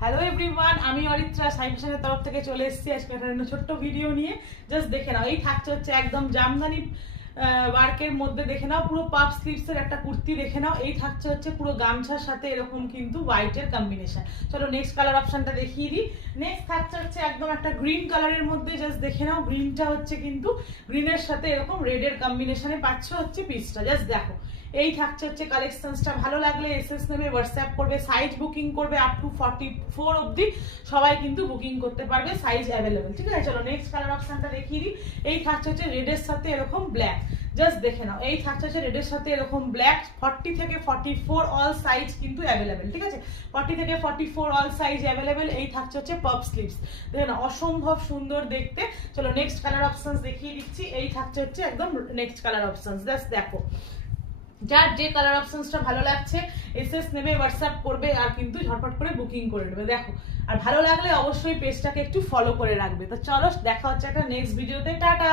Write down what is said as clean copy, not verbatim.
Hello everyone, আমি অরিত্রা সাই ফ্যাশনের তরফ থেকে চলে এসেছি আজকে একটা ছোট্ট ভিডিও নিয়ে। জাস্ট দেখে নাও, এই থাকছে হচ্ছে একদম জামদানি ওয়ার্কের মধ্যে, দেখে নাও পুরো পাফ স্লিভস এর একটা কুর্তি, দেখে নাও এই থাকছে হচ্ছে পুরো গামছার সাথে এরকম কিন্তু হোয়াইটের কম্বিনেশন। চলো নেক্সট কালার অপশনটা দেখিয়ে দিই। নেক্সট থাকছে হচ্ছে একদম একটা গ্রিন কালারের মধ্যে, জাস্ট দেখে নাও গ্রিনটা হচ্ছে কিন্তু গ্রিনের সাথে এরকম রেডের কম্বিনেশনে পাচ্ছ হচ্ছে পিসটা। জাস্ট দেখো, এই থাকছে হচ্ছে কালেকশনসটা। ভালো লাগলে এসএস নেবে, হোয়াটসঅ্যাপ করবে, সাইজ বুকিং করবে আপ টু 44 অবধি সবাই কিন্তু বুকিং করতে পারবে, সাইজ অ্যাভেলেবেল। ঠিক আছে, চলো নেক্সট কালার অপশনটা দেখিয়ে দিই। এই থাকছে হচ্ছে রেডের সাথে এরকম ব্ল্যাক, জাস্ট দেখে নাও এই থাকছে হচ্ছে রেডের সাথে এরকম ব্ল্যাক। 40 থেকে 44 অল সাইজ কিন্তু অ্যাভেলেবেল। ঠিক আছে, 40 থেকে 44 অল সাইজ অ্যাভেলেবেল। এই থাকছে হচ্ছে পাফ স্লিভস, দেখে নাও অসম্ভব সুন্দর দেখতে। চলো নেক্সট কালার অপশনস দেখিয়ে দিচ্ছি। এই থাকছে হচ্ছে একদম নেক্সট কালার অপশনস, জাস্ট দেখো যার যে কালার অপশনসটা ভালো লাগছে এসএস নেবে, হোয়াটসঅ্যাপ করবে আর কিন্তু ঝটপট করে বুকিং করে নেবে। দেখো, আর ভালো লাগলে অবশ্যই পেজটাকে একটু ফলো করে রাখবে। তো চলো দেখা হচ্ছে একটা নেক্সট ভিডিওতে, টাটা।